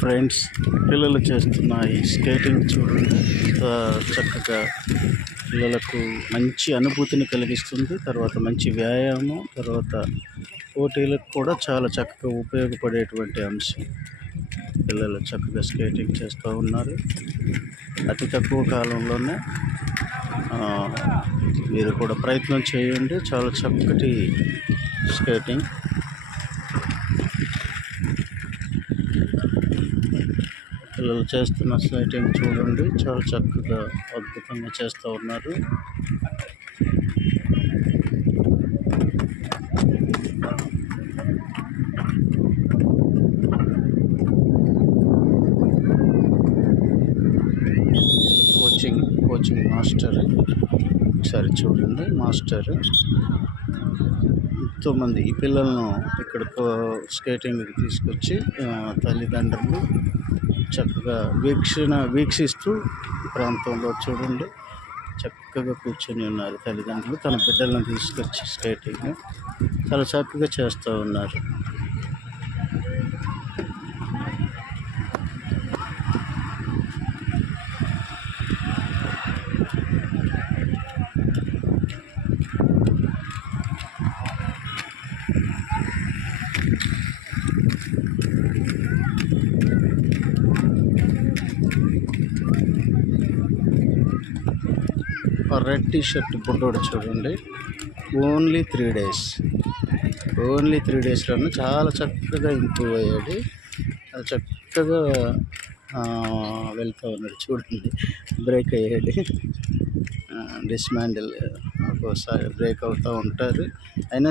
Friends, పిల్లలు చేస్తున్న ఈ స్కేటింగ్ చూడండి. చక్కగా పిల్లలకు మంచి అనుభూతిని కలిగిస్తుంది. తర్వాత మంచి వ్యాయామం, తర్వాత పోటీలకు కూడా చాలా చక్కగా ఉపయోగపడేటువంటి అంశం. పిల్లలు చక్కగా స్కేటింగ్ చేస్తూ ఉన్నారు. అతి తక్కువ కాలంలోనే మీరు కూడా ప్రయత్నం చేయండి. చాలా చక్కటి స్కేటింగ్. పిల్లలు చేస్తున్న స్కేటింగ్ చూడండి, చాలా చక్కగా అద్భుతంగా చేస్తూ ఉన్నారు. కోచింగ్ మాస్టర్ ఒకసారి చూడండి. మాస్టర్ ఎంతోమంది ఈ పిల్లలను ఇక్కడ స్కేటింగ్కి తీసుకొచ్చి తల్లిదండ్రులు చక్కగా వీక్షిస్తూ ప్రాంతంలో చూడండి చక్కగా కూర్చొని ఉన్నారు. తల్లిదండ్రులు తన బిడ్డలను తీసుకొచ్చి స్కేటింగ్ చాలా చక్కగా చేస్తూ ఉన్నారు. రెడ్ టీ-షర్ట్ బుడ్డోడు చూడండి, ఓన్లీ 3 డేస్లోనే చాలా చక్కగా ఇంప్రూవ్ అయ్యాడు. చాలా చక్కగా వెళ్తూ ఉన్నాడు చూడండి. బ్రేక్ అయ్యాడు. డిస్మాండిల్ ఒక్కోసారి బ్రేక్ అవుతూ ఉంటారు. అయినా